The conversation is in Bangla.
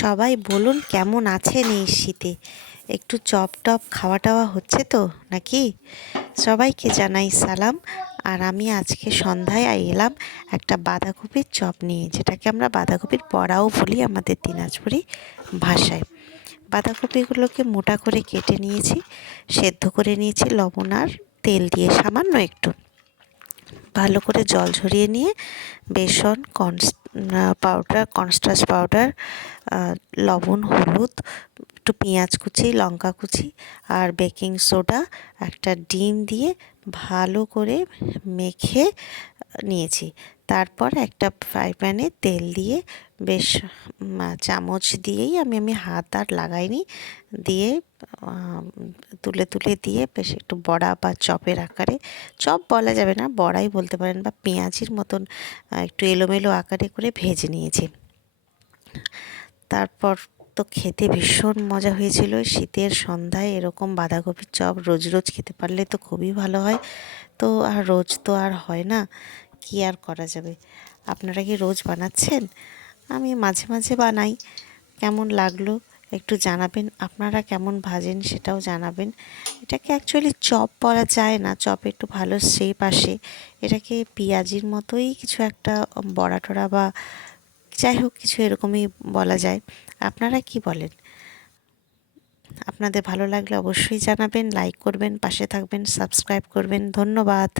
সবাই বলুন কেমন আছেন এই শীতে? একটু চপ টপ খাওয়া টাওয়া হচ্ছে তো নাকি? সবাইকে জানাই সালাম। আর আমি আজকে সন্ধ্যায় এলাম একটা বাঁধাকপির চপ নিয়ে, যেটাকে আমরা বাঁধাকপির বড়াও বলি আমাদের দিনাজপুরি ভাষায়। বাঁধাকপিগুলোকে মোটা করে কেটে নিয়েছি, সেদ্ধ করে নিয়েছি লবণ আর তেল দিয়ে সামান্য একটু, ভালো করে জল ঝরিয়ে নিয়ে বেসন পাউডার, কর্নস্টার্চ পাউডার, লবণ, হলুদ, একটু পেঁয়াজ কুচি, লঙ্কা কুচি আর বেকিং সোডা, একটা ডিম দিয়ে ভালো করে মেখে নিয়েছি। তারপর একটা ফ্রাই প্যানে তেল দিয়ে বেশ চামচ দিয়েই আমি হাত আর লাগাইনি, দিয়ে তুলে তুলে দিয়ে বেশ একটু বড়া বা চপের আকারে, চপ বলা যাবে না, বড়াই বলতে পারেন, বা পেঁয়াজির মতন একটু এলোমেলো আকারে করে ভেজে নিয়েছি। তারপর তো খেতে ভীষণ মজা হয়েছিল। শীতের সন্ধ্যায় এরকম বাঁধাকপির চপ রোজ রোজ খেতে পারলে তো খুবই ভালো হয়। তো আর রোজ তো আর হয় না, কি আর করা যাবে। আপনারা কি রোজ বানাচ্ছেন? আমি মাঝে মাঝে বানাই। কেমন লাগলো একটু জানাবেন, আপনারা কেমন ভাজেন সেটাও জানাবেন। এটাকে অ্যাকচুয়ালি চপ বলা যায় না, চপে একটু ভালো শেপ আসে। এটাকে পেঁয়াজির মতোই কিছু একটা বড়া টড়া বা যাই হোক কিছু এরকমই বলা যায়। আপনারা কি বলেন? আপনাদের ভালো লাগলে অবশ্যই জানাবেন, লাইক করবেন, পাশে থাকবেন, সাবস্ক্রাইব করবেন। ধন্যবাদ।